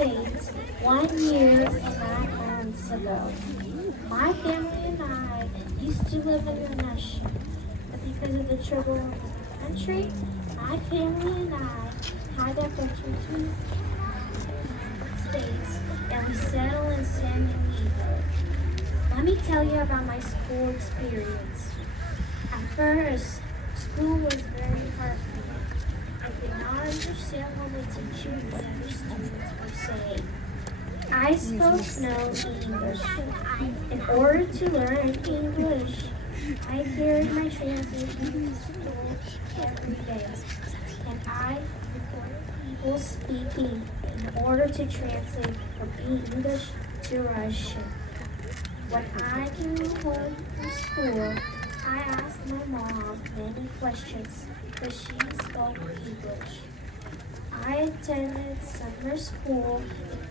States 1 year and 9 months ago. My family and I used to live in Russia, but because of the trouble in the country, my family and I had to enter to the States and we settled in San Diego. Let me tell you about my school experience. At first, school was very hard for me. I did not understand what the teacher and the other students were saying. I spoke no English. In order to learn English, I carried my translation to school every day, and I recorded people speaking in order to translate from English to Russian. When I came home from school, I asked my mom many questions because she spoke English. I attended summer school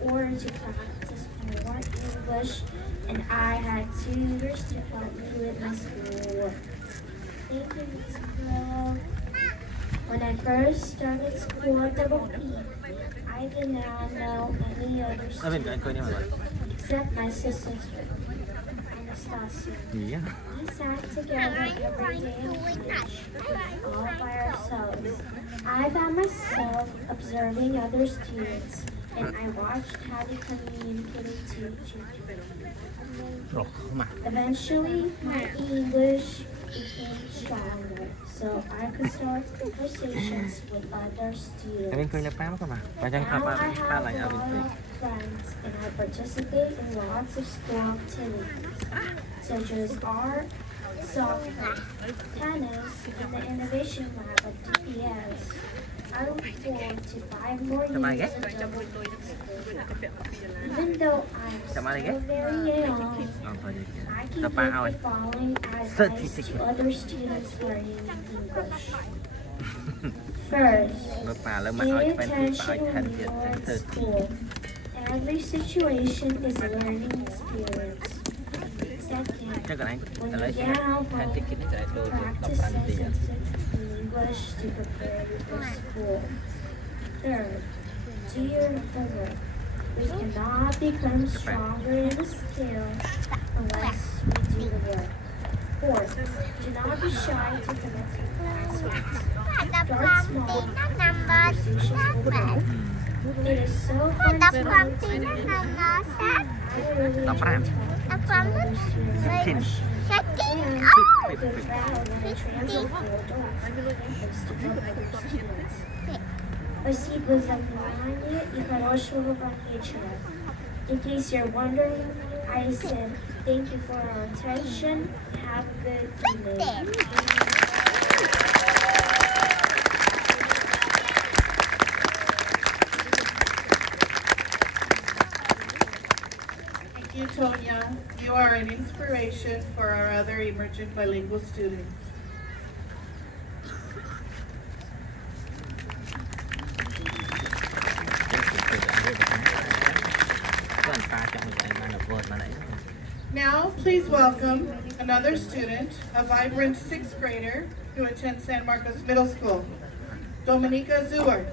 in order to practice more English, and I had tutors to help me with my schoolwork. Thank you, Ms. Carlo. When I first started school at Double P, I did not know any other students except my sister, Anastasia. Yeah. We sat together every day in lunch, all by ourselves. I found myself observing other students, and I watched how they communicated to each other. Eventually, my English became stronger, so I could start conversations with other students. Now I have a lot of friends, and I participate in lots of school activities, such as art, soccer, tennis, and the innovation lab at DPS. I look forward to 5 more years of double school. Even though I'm still very young, I can give the following advice to other students learning English. First, pay attention when you are at school. Every situation is a learning experience. Second, when you get home, practice sentences in English to prepare you for school. Third, do your homework. We cannot become stronger in the skills unless we do the work. Fourth, do not be shy to connect with classmates. Start small, conversations will grow. It is so fun to learn to read. I really enjoy talking to other students in Russian. And I feel proud when I translate for adults and to other students. Спасибо за внимание и хорошего вам вечера. In case you're wondering, I said thank you for our attention. Have a good evening. Thank you, Tonya. You are an inspiration for our other emergent bilingual students. Now, please welcome another student, a vibrant 6th grader who attends San Marcos Middle School, Dominica Zuert.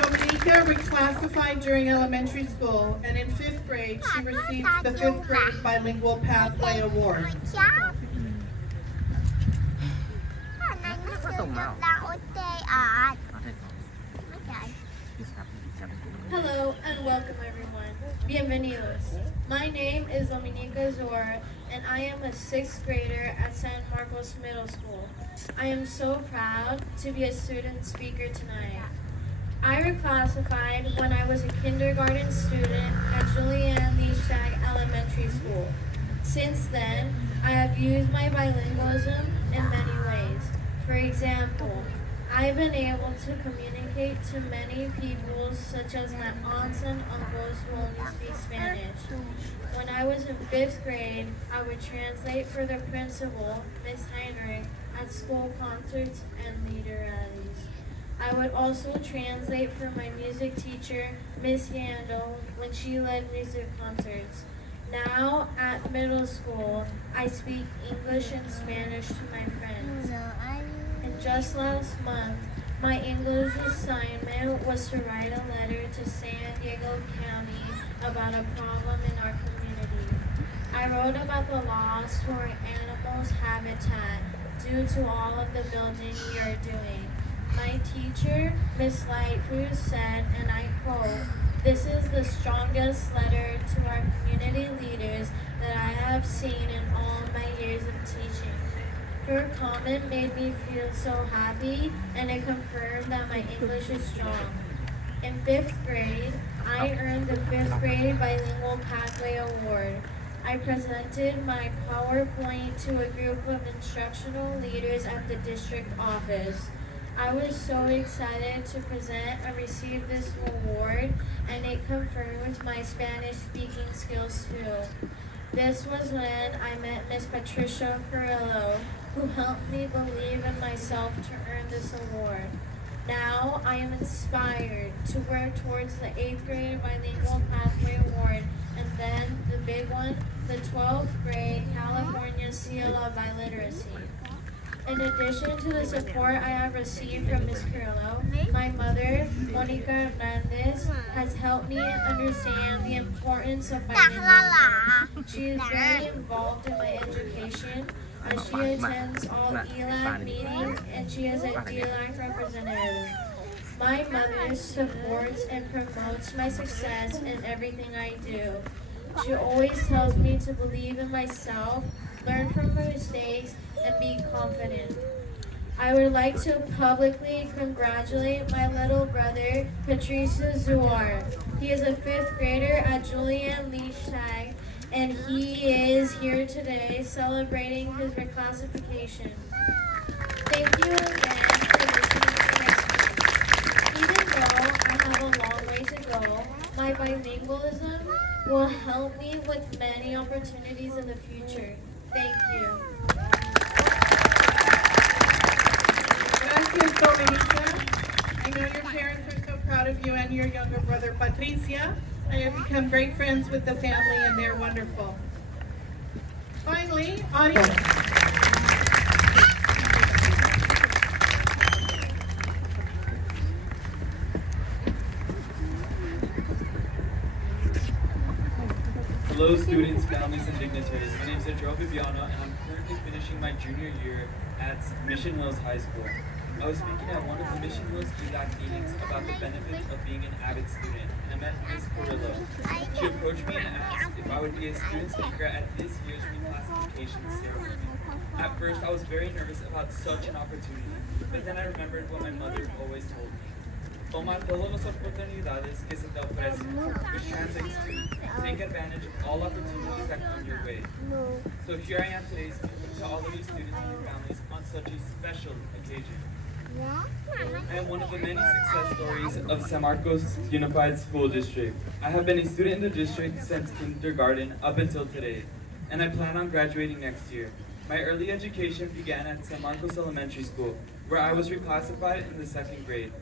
Dominica reclassified during elementary school, and in 5th grade, she received the 5th grade Bilingual Pathway Award. Hello and welcome everyone. Bienvenidos. My name is Dominica Zora and I am a 6th grader at San Marcos Middle School. I am so proud to be a student speaker tonight. I reclassified when I was a kindergarten student at Julian Leishag Elementary School. Since then, I have used my bilingualism in many ways. For example, I've been able to communicate to many people, such as my aunts and uncles who only speak Spanish. When I was in 5th grade, I would translate for the principal, Miss Heinrich, at school concerts and leader rallies. I would also translate for my music teacher, Miss Yandel, when she led music concerts. Now, at middle school, I speak English and Spanish to my friends. And just last month, My English assignment was to write a letter to San Diego County about a problem in our community. I wrote about the loss to our animals' habitat due to all of the building we are doing. My teacher, Miss Lightfoot, said, and I quote, "This is the strongest letter to our community leaders that I have seen in all my years of teaching." Her comment made me feel so happy, and it confirmed that my English is strong. In fifth grade, I earned the fifth grade Bilingual Pathway Award. I presented my PowerPoint to a group of instructional leaders at the district office. I was so excited to present and receive this award, and it confirmed my Spanish speaking skills too. This was when I met Miss Patricia Carrillo, who helped me believe in myself to earn this award. Now I am inspired to work towards the 8th grade Bilingual Pathway Award and then the big one, the 12th grade California Seal of Biliteracy. In addition to the support I have received from Ms. Carrillo, my mother, Monica Hernandez, has helped me understand the importance of bilingualism. She is very involved in my education as she attends all ELAC meetings and she is a DLAC representative. My mother supports and promotes my success in everything I do. She always tells me to believe in myself, learn from my mistakes, and be confident. I would like to publicly congratulate my little brother, Patricia Zuar. He is a fifth grader at Julian Leach Tag, and he is here today celebrating his reclassification. Thank you again for listening to my speech. Even though I have a long way to go, my bilingualism will help me with many opportunities in the future. Thank you. Gracias, Dominica. I know your parents are so proud of you and your younger brother, Patricia. I have become great friends with the family and they're wonderful. Finally, audience. Hello students, families, and dignitaries. My name is Adriel Bibiano and I'm currently finishing my junior year at Mission Hills High School. I was speaking at one of the Mission Hills ELAC meetings about the benefits of being an avid student, and I met Ms. Carrillo. She approached me and asked if I would be a student speaker at this year's reclassification ceremony. At first, I was very nervous about such an opportunity, but then I remembered what my mother always told me. Toma todas las oportunidades que se te ofrecen, which translates to take advantage of all opportunities that come your way. So here I am today speaking to all of you students and your families on such a special occasion. I am one of the many success stories of San Marcos Unified School District. I have been a student in the district since kindergarten up until today, and I plan on graduating next year. My early education began at San Marcos Elementary School, where I was reclassified in the 2nd grade.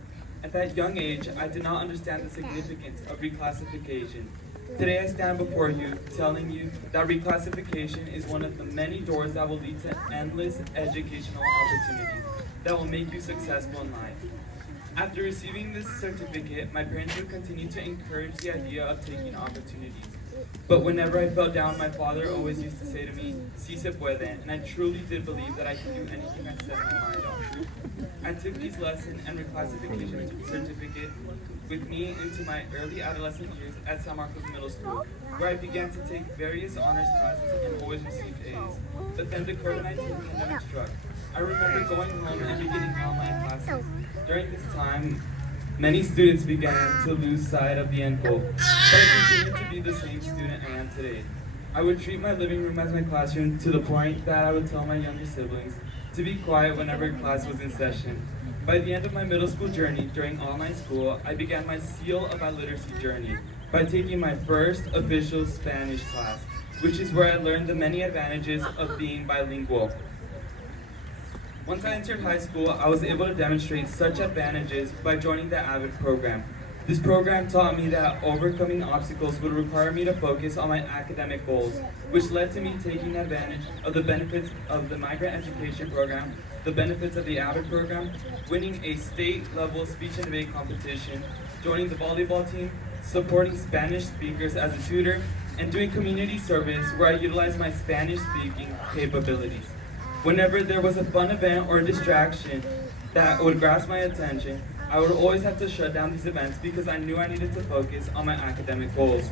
At that young age, I did not understand the significance of reclassification. Today I stand before you, telling you that reclassification is one of the many doors that will lead to endless educational opportunities that will make you successful in life. After receiving this certificate, my parents would continue to encourage the idea of taking opportunities. But whenever I fell down, my father always used to say to me, "Si se puede," and I truly did believe that I could do anything I set my mind on. I took these lessons and reclassification certificate with me into my early adolescent years at San Marcos Middle School, where I began to take various honors classes and always received A's. But then the COVID-19 pandemic struck. I remember going home and beginning online classes. During this time, many students began to lose sight of the end goal, but I continued to be the same student I am today. I would treat my living room as my classroom to the point that I would tell my younger siblings to be quiet whenever class was in session. By the end of my middle school journey during online school, I began my Seal of Illiteracy journey by taking my first official Spanish class, which is where I learned the many advantages of being bilingual. Once I entered high school, I was able to demonstrate such advantages by joining the AVID program. This program taught me that overcoming obstacles would require me to focus on my academic goals, which led to me taking advantage of the benefits of the migrant education program, the benefits of the AVID program, winning a state-level speech and debate competition, joining the volleyball team, supporting Spanish speakers as a tutor, and doing community service where I utilized my Spanish-speaking capabilities. Whenever there was a fun event or a distraction that would grasp my attention, I would always have to shut down these events because I knew I needed to focus on my academic goals.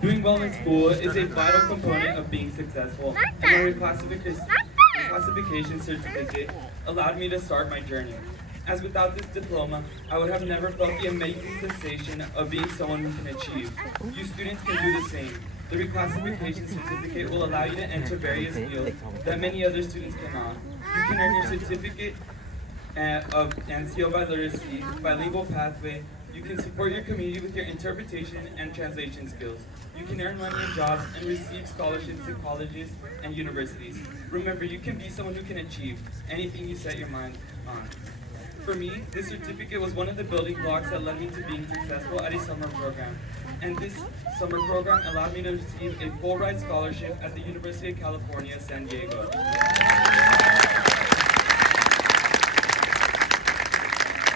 Doing well in school is a vital component of being successful, and my reclassification certificate allowed me to start my journey. As without this diploma, I would have never felt the amazing sensation of being someone who can achieve. You students can do the same. The reclassification certificate will allow you to enter various fields that many other students cannot. You can earn your certificate of NCO by literacy, bilingual pathway. You can support your community with your interpretation and translation skills. You can earn money in jobs and receive scholarships in colleges and universities. Remember, you can be someone who can achieve anything you set your mind on. For me, this certificate was one of the building blocks that led me to being successful at a summer program. And this summer program allowed me to receive a full ride scholarship at the University of California, San Diego.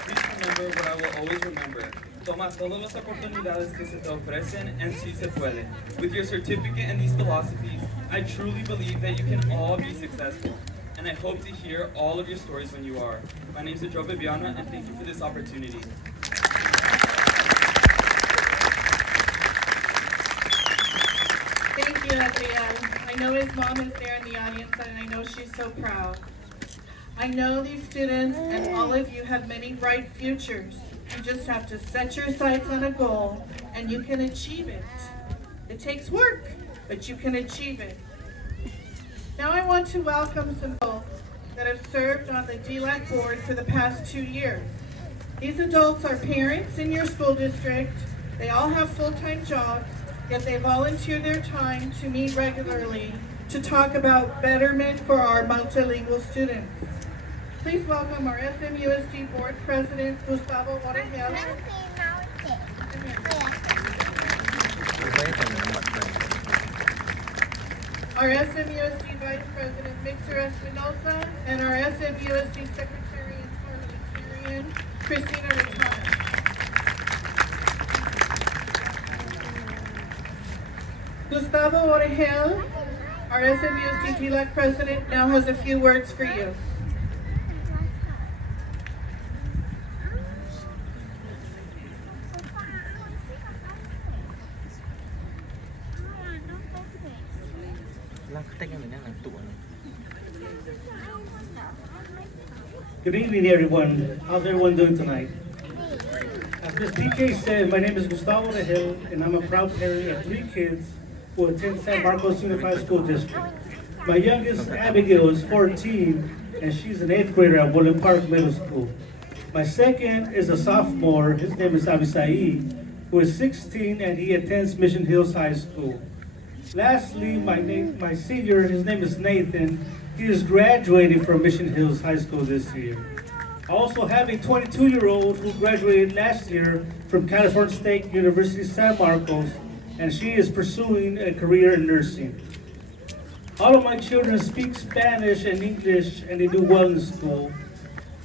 Please remember what I will always remember. Toma todas las oportunidades que se te ofrecen and si se puede. With your certificate and these philosophies, I truly believe that you can all be successful. And I hope to hear all of your stories when you are. My name is Sethika-Family, and thank you for this opportunity. Thank you, Adriel. I know his mom is there in the audience, and I know she's so proud. I know these students and all of you have many bright futures. You just have to set your sights on a goal, and you can achieve it. It takes work, but you can achieve it. Now I want to welcome some people that have served on the DLAC board for the past 2 years. These adults are parents in your school district. They all have full-time jobs, yet they volunteer their time to meet regularly to talk about betterment for our multilingual students. Please welcome our SMUSD board president, Gustavo Orejel. Our SMUSD Vice President, Mixer Espinosa, and our SMUSD Secretary and Parliamentarian, Christina Rotana. Gustavo Orejel, our SMUSD DLAC President, now has a few words for you. Good evening, everyone. How's everyone doing tonight? As Ms. PK said, my name is Gustavo Orejel, and I'm a proud parent of 3 kids who attend San Marcos Unified School District. My youngest, Abigail, is 14, and she's an 8th grader at Woodland Park Middle School. My second is a sophomore. His name is Abisai, who is 16, and he attends Mission Hills High School. Lastly, my senior, his name is Nathan. He is graduating from Mission Hills High School this year. I also have a 22-year-old who graduated last year from California State University San Marcos, and she is pursuing a career in nursing. All of my children speak Spanish and English, and they do well in school.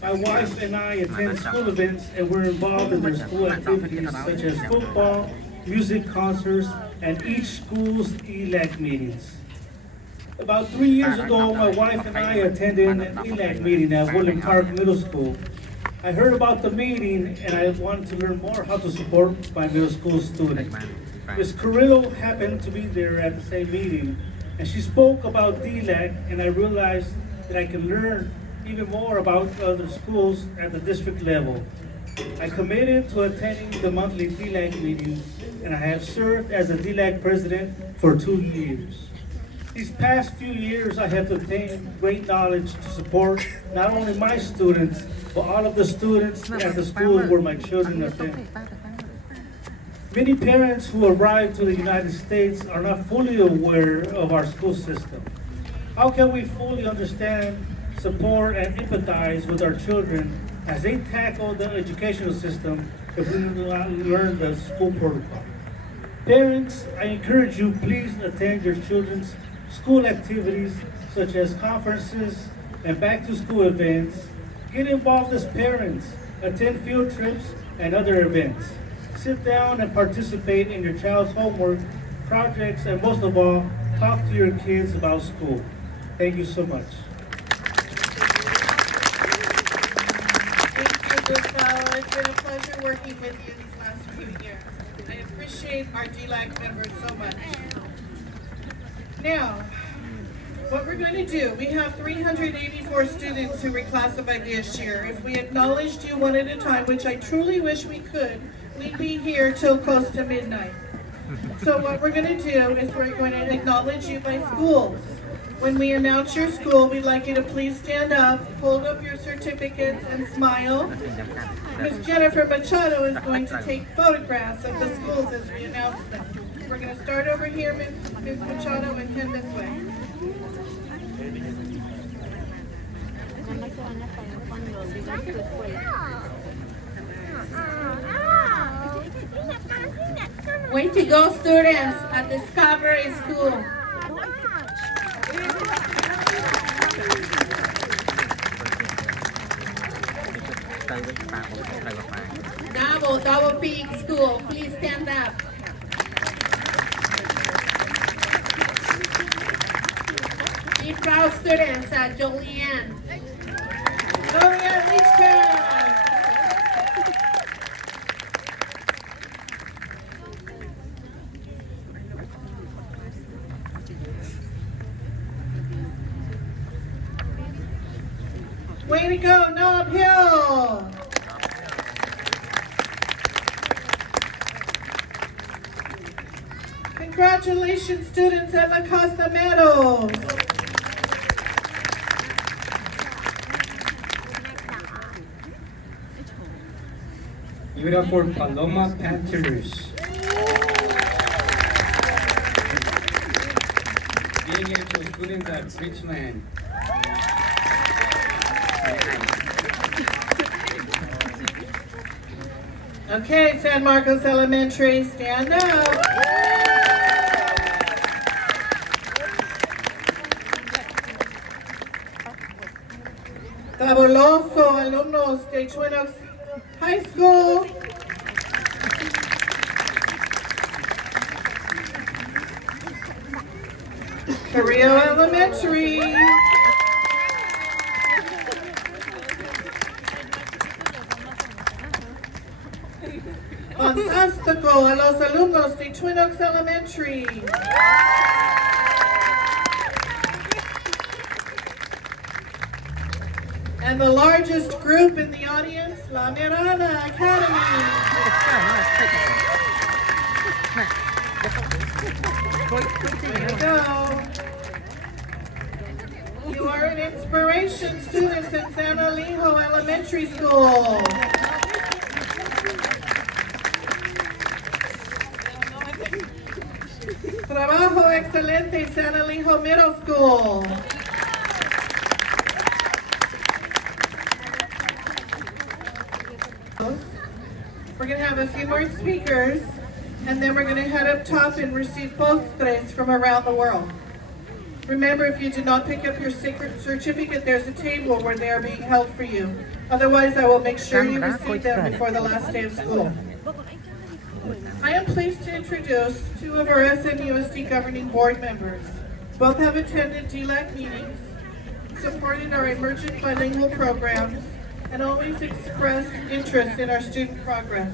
My wife and I attend school events, and we're involved in their school activities such as football, music concerts, and each school's ELAC meetings. About 3 years ago, my wife and I attended an ELAC meeting at Woodland Park Middle School. I heard about the meeting and I wanted to learn more how to support my middle school students. Ms. Carrillo happened to be there at the same meeting, and she spoke about DLAC, and I realized that I can learn even more about other schools at the district level. I committed to attending the monthly DLAC meetings, and I have served as a DLAC president for 2 years. These past few years, I have obtained great knowledge to support not only my students, but all of the students at the school where my children attend. Many parents who arrive to the United States are not fully aware of our school system. How can we fully understand, support, and empathize with our children as they tackle the educational system if we do not learn the school protocol. Parents, I encourage you, please attend your children's school activities such as conferences and back-to-school events. Get involved as parents, attend field trips and other events. Sit down and participate in your child's homework, projects, and most of all, talk to your kids about school. Thank you so much. Thank you, Gustavo. It's been a pleasure working with you these last few years. I appreciate our DLAC members so much. Now, what we're going to do, we have 384 students who reclassified this year. If we acknowledged you one at a time, which I truly wish we could, we'd be here till close to midnight. So what we're going to do is we're going to acknowledge you by schools. When we announce your school, we'd like you to please stand up, hold up your certificates, and smile. Ms. Jennifer Machado is going to take photographs of the schools as we announce them. We're going to start over here, Ms. Machado, and head this way. Way to go, students at Discovery School. Double Peak School, please stand up. Be proud students at Julian. Gloria Richard! Way to go, Nob Hill! Congratulations, students at La Costa Meadows! Give it up for Paloma Panthers. Getting it to students at Richland. Okay, San Marcos Elementary, stand up. Fabuloso alumnos de Twin Oaks High School. Carrillo Elementary. Fantástico a los alumnos de Twin Oaks Elementary. And the largest group in the audience, La Mirada Academy. There you go. You are an inspiration, students at San Alejo Elementary School. Trabajo excelente, San Alejo Middle School. We're going to have a few more speakers, and then we're going to head up top and receive postres from around the world. Remember, if you did not pick up your secret certificate, there's a table where they are being held for you. Otherwise, I will make sure you receive them before the last day of school. I am pleased to introduce two of our SMUSD governing board members. Both have attended DLAC meetings, supported our emergent bilingual programs, and always expressed interest in our student progress.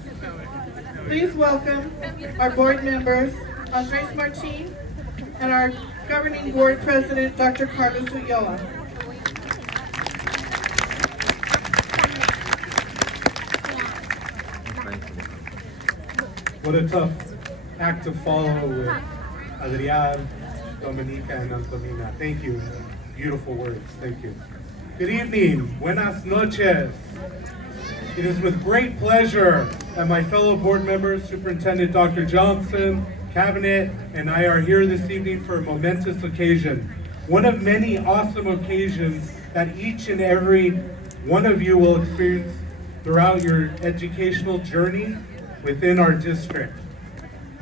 Please welcome our board members, Andres Martin, and our governing board president, Dr. Carlos Ulloa. What a tough act to follow with Adrián, Dominica, and Antonina. Thank you. Beautiful words. Thank you. Good evening. Buenas noches. It is with great pleasure that my fellow board members, Superintendent Dr. Johnson, Cabinet, and I are here this evening for a momentous occasion. One of many awesome occasions that each and every one of you will experience throughout your educational journey within our district.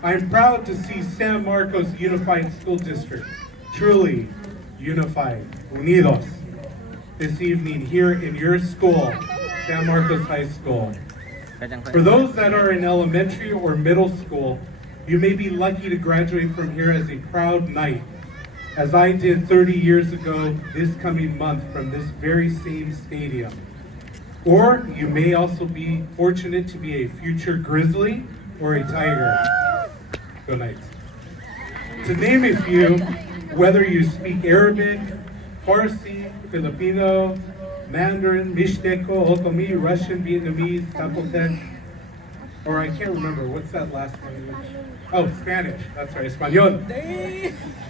I'm proud to see San Marcos Unified School District, truly unified, unidos, this evening here in your school, San Marcos High School. For those that are in elementary or middle school, you may be lucky to graduate from here as a proud knight, as I did 30 years ago this coming month from this very same stadium. Or you may also be fortunate to be a future grizzly or a tiger. Go Knights. To name a few, whether you speak Arabic, Farsi, Filipino, Mandarin, Mixteco, Otomi, Russian, Vietnamese, Zapotec, or I can't remember, what's that last language? Oh, Spanish, that's right, Espanol.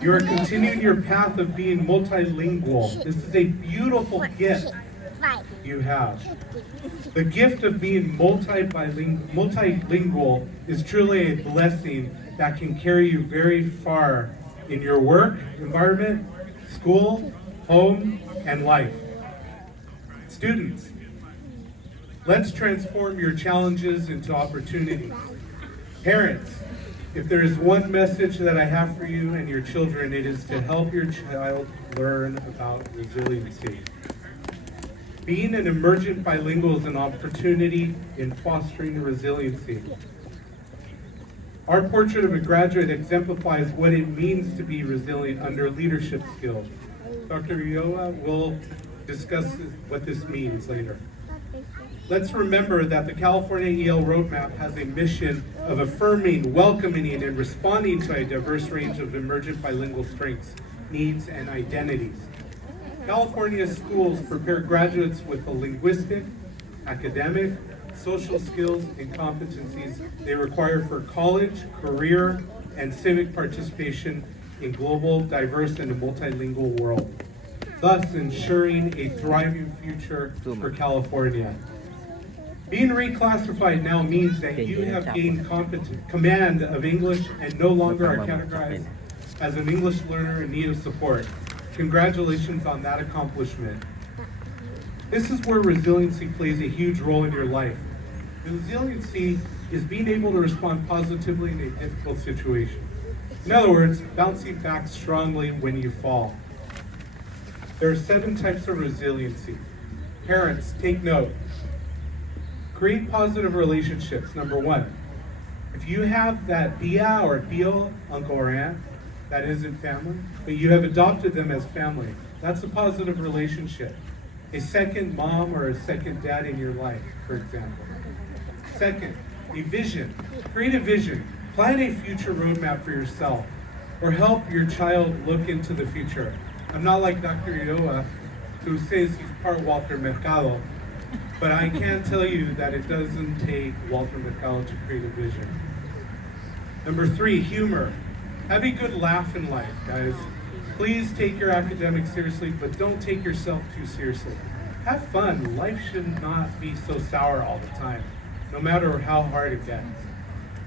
You are continuing your path of being multilingual. This is a beautiful gift you have. The gift of being multilingual is truly a blessing that can carry you very far in your work environment, school, home, and life. Students, let's transform your challenges into opportunities. Parents, if there is one message that I have for you and your children, it is to help your child learn about resiliency. Being an emergent bilingual is an opportunity in fostering resiliency. Our portrait of a graduate exemplifies what it means to be resilient under leadership skills. Dr. Ulloa will discuss what this means later. Let's remember that the California EL Roadmap has a mission of affirming, welcoming, and responding to a diverse range of emergent bilingual strengths, needs, and identities. California schools prepare graduates with the linguistic, academic, social skills, and competencies they require for college, career, and civic participation in global, diverse, and a multilingual world, thus ensuring a thriving future for California. Being reclassified now means that you have gained command of English and no longer are categorized as an English learner in need of support. Congratulations on that accomplishment. This is where resiliency plays a huge role in your life. Resiliency is being able to respond positively in a difficult situation. In other words, bouncing back strongly when you fall. There are 7 types of resiliency. Parents, take note. Create positive relationships, number 1. If you have that tia or tío, uncle or aunt, that isn't family, but you have adopted them as family, that's a positive relationship. A second mom or a second dad in your life, for example. Second, a vision. Create a vision. Plan a future roadmap for yourself, or help your child look into the future. I'm not like Dr. Ulloa, who says he's part Walter Mercado, but I can tell you that it doesn't take Walter Mercado to create a vision. Number 3, humor. Have a good laugh in life, guys. Please take your academics seriously, but don't take yourself too seriously. Have fun. Life should not be so sour all the time, no matter how hard it gets.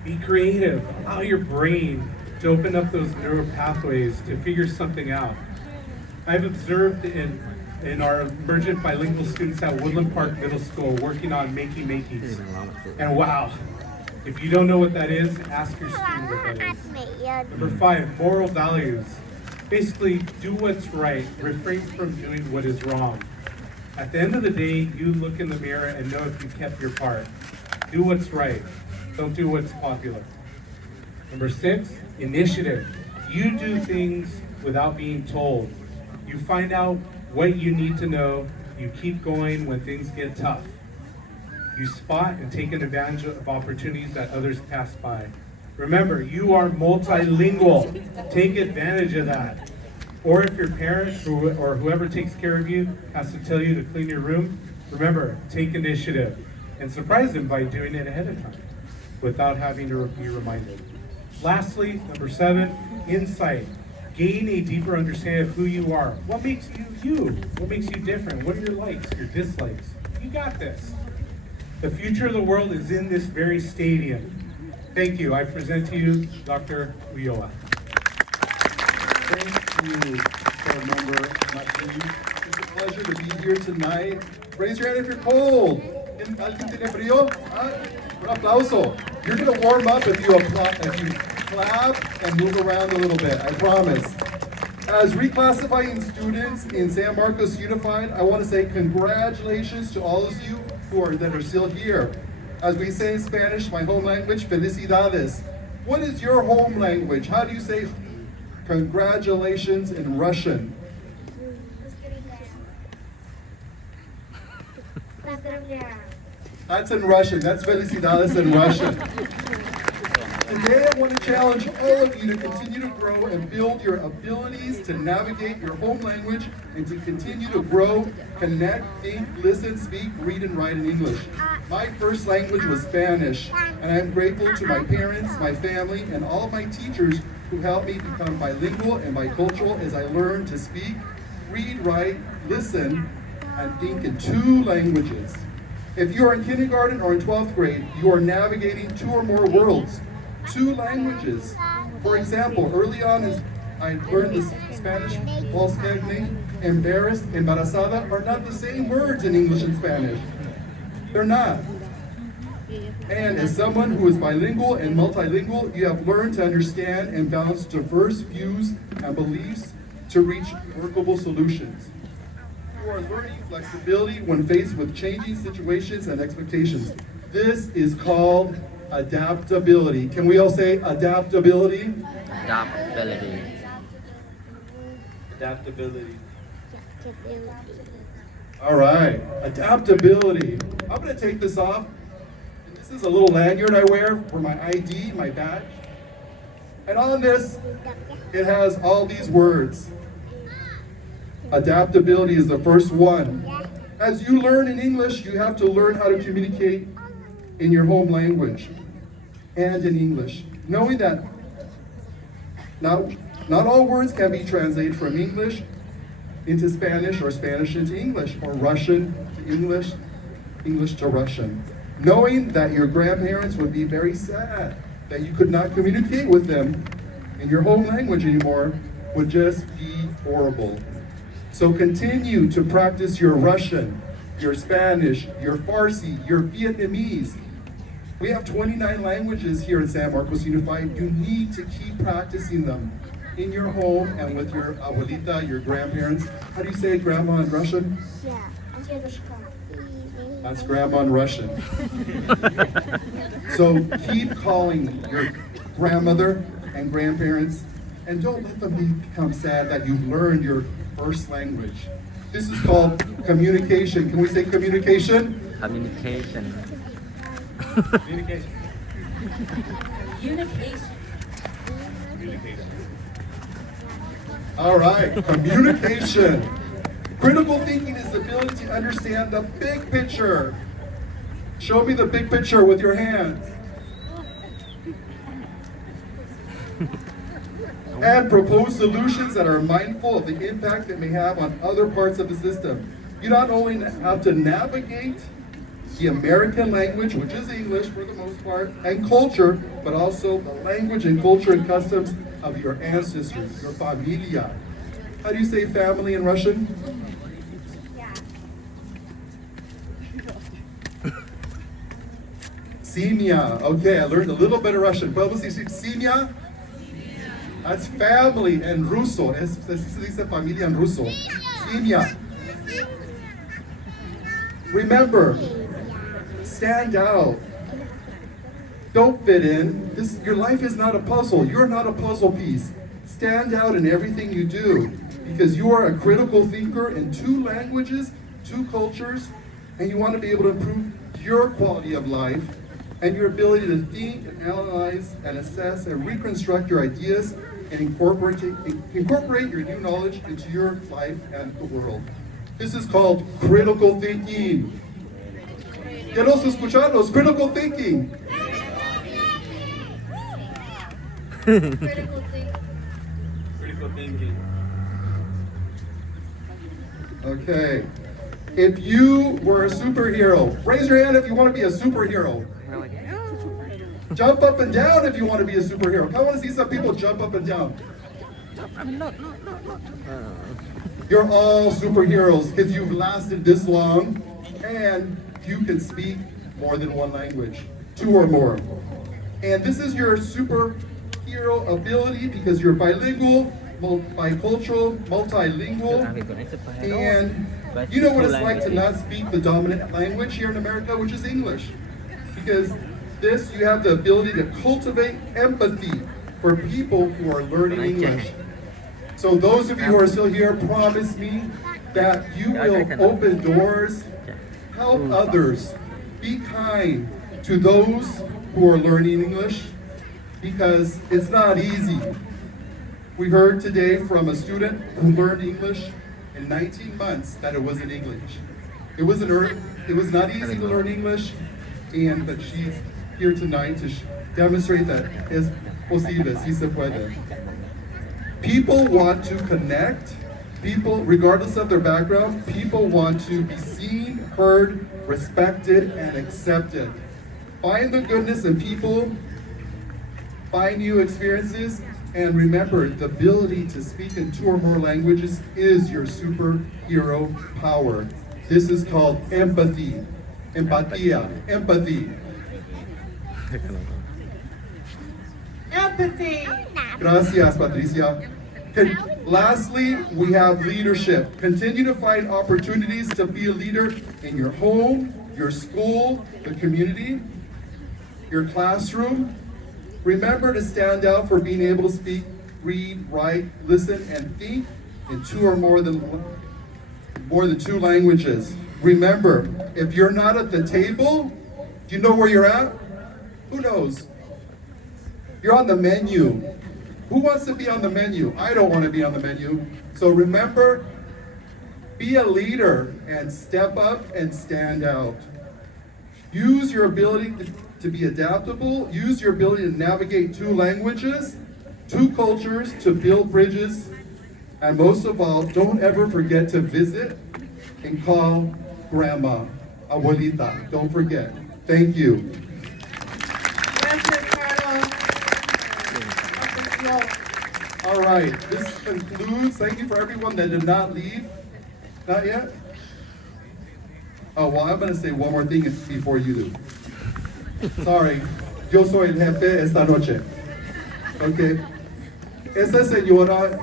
Be creative. Allow your brain to open up those neural pathways to figure something out. I've observed in our emergent bilingual students at Woodland Park Middle School working on makey-makeys. And wow, if you don't know what that is, ask your student what that is. Number 5, moral values. Basically, do what's right, refrain from doing what is wrong. At the end of the day, you look in the mirror and know if you kept your part. Do what's right, don't do what's popular. Number 6, initiative. You do things without being told. You find out what you need to know. You keep going when things get tough. You spot and take advantage of opportunities that others pass by. Remember, you are multilingual. Take advantage of that. Or if your parent or whoever takes care of you has to tell you to clean your room, remember, take initiative and surprise them by doing it ahead of time without having to be reminded. Lastly, number 7, insight. Gain a deeper understanding of who you are. What makes you you? What makes you different? What are your likes, your dislikes? You got this. The future of the world is in this very stadium. Thank you. I present to you Dr. Ulloa. Thank you, Board Member Martin. It's a pleasure to be here tonight. Raise your hand if you're cold. ¿Alguien tiene frío? Un aplauso. You're going to warm up if you clap and move around a little bit, I promise. As reclassifying students in San Marcos Unified, I want to say congratulations to all of you that are still here. As we say in Spanish, my home language, felicidades. What is your home language? How do you say congratulations in Russian? That's in Russian. That's felicidades in Russian. Today I want to challenge all of you to continue to grow and build your abilities to navigate your home language and to continue to grow, connect, think, listen, speak, read, and write in English. My first language was Spanish, and I'm grateful to my parents, my family, and all of my teachers who helped me become bilingual and bicultural as I learned to speak, read, write, listen, and think in 2 languages. If you are in kindergarten or in 12th grade, you are navigating 2 or more worlds, 2 languages. For example, early on I learned the Spanish, volkswagen, embarrassed, embarazada are not the same words in English and Spanish. They're not. And as someone who is bilingual and multilingual, you have learned to understand and balance diverse views and beliefs to reach workable solutions. You are learning flexibility when faced with changing situations and expectations. This is called adaptability. Can we all say adaptability? Adaptability. Adaptability. All right, adaptability. I'm going to take this off. This is a little lanyard I wear for my ID, my badge. And on this, it has all these words. Adaptability is the first one. As you learn in English, you have to learn how to communicate in your home language and in English. Knowing that not all words can be translated from English into Spanish or Spanish into English or Russian to English, English to Russian. Knowing that your grandparents would be very sad that you could not communicate with them in your home language anymore would just be horrible. So continue to practice your Russian, your Spanish, your Farsi, your Vietnamese. We have 29 languages here in San Marcos Unified. You need to keep practicing them in your home and with your abuelita, your grandparents. How do you say grandma in Russian? That's grandma in Russian. So keep calling your grandmother and grandparents, and don't let them become sad that you've learned your first language. This is called communication. Can we say communication? Communication. Communication. Communication. All right, communication. Critical thinking is the ability to understand the big picture. Show me the big picture with your hands. And propose solutions that are mindful of the impact it may have on other parts of the system. You not only have to navigate the American language, which is English for the most part, and culture, but also the language and culture and customs of your ancestors, your familia. How do you say family in Russian? Семья. Okay, I learned a little bit of Russian. ¿Podemos decir семья? That's family in Russo. Se dice familia en Russo. Семья. Remember, stand out. Don't fit in. Your life is not a puzzle. You're not a puzzle piece. Stand out in everything you do because you are a critical thinker in 2 languages, 2 cultures, and you want to be able to improve your quality of life and your ability to think and analyze and assess and reconstruct your ideas and incorporate your new knowledge into your life and the world. This is called critical thinking. Queremos escucharlos, critical thinking. Critical thinking. Critical thinking. Okay. If you were a superhero, raise your hand if you want to be a superhero. Jump up and down if you want to be a superhero. I want to see some people jump up and down. You're all superheroes because you've lasted this long and you can speak more than one language, 2 or more. And this is your superhero ability because you're bilingual, bicultural, multilingual, and you know what it's like to not speak the dominant language here in America, which is English. Because this, you have the ability to cultivate empathy for people who are learning English. So those of you who are still here, promise me that you will open doors, help others, be kind to those who are learning English, because it's not easy. We heard today from a student who learned English in 19 months that it wasn't English. It was not easy to learn English, and that she's here tonight to demonstrate that es posible, si se puede. People want to connect. People, regardless of their background, people want to be seen, heard, respected, and accepted. Find the goodness in people, find new experiences, and remember, the ability to speak in 2 or more languages is your superhero power. This is called empathy. Empatía, empathy. Empathy. Gracias, Patricia. Lastly, we have leadership. Continue to find opportunities to be a leader in your home, your school, the community, your classroom. Remember to stand out for being able to speak, read, write, listen, and think in 2 or more than 2 languages. Remember, if you're not at the table, do you know where you're at? Who knows? You're on the menu. Who wants to be on the menu? I don't want to be on the menu. So remember, be a leader and step up and stand out. Use your ability to be adaptable. Use your ability to navigate 2 languages, 2 cultures to build bridges. And most of all, don't ever forget to visit and call grandma, abuelita. Don't forget. Thank you. All right, this concludes. Thank you for everyone that did not leave. Not yet? Oh, well, I'm going to say one more thing before you do. Sorry, yo soy el jefe esta noche. Okay. Esta señora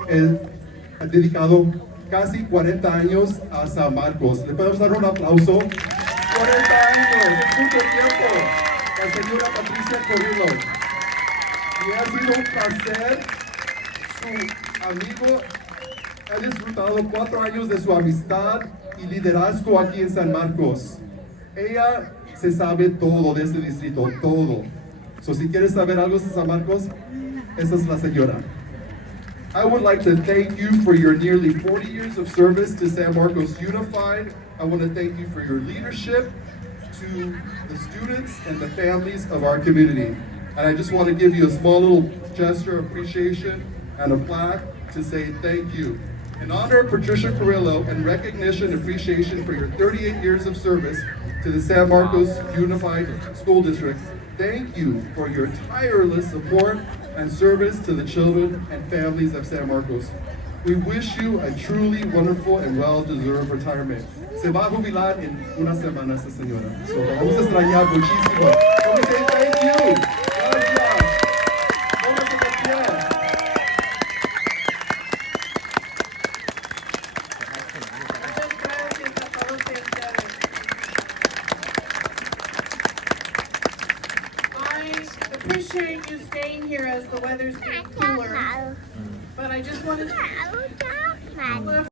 ha dedicado casi 40 años a San Marcos. ¿Le podemos dar un aplauso? 40 años, es mucho tiempo. La señora Patricia Corrillo. Y ha sido un placer. Su amigo ha disfrutado 4 años de su amistad y liderazgo aquí en San Marcos. Ella se sabe todo de este distrito, todo. So, si quieres saber algo de San Marcos, esa es la señora. I would like to thank you for your nearly 40 years of service to San Marcos Unified. I want to thank you for your leadership to the students and the families of our community. And I just want to give you a small little gesture of appreciation and a plaque to say thank you. In honor of Patricia Carrillo and recognition and appreciation for your 38 years of service to the San Marcos Unified School District, thank you for your tireless support and service to the children and families of San Marcos. We wish you a truly wonderful and well-deserved retirement. Se va a jubilar en una semana esta señora. So, la vamos a extrañar muchísimo. Vamos a say thank you. Gracias. Vamos a confiar. I appreciate you staying here as the weather's getting cooler, but I just wanted to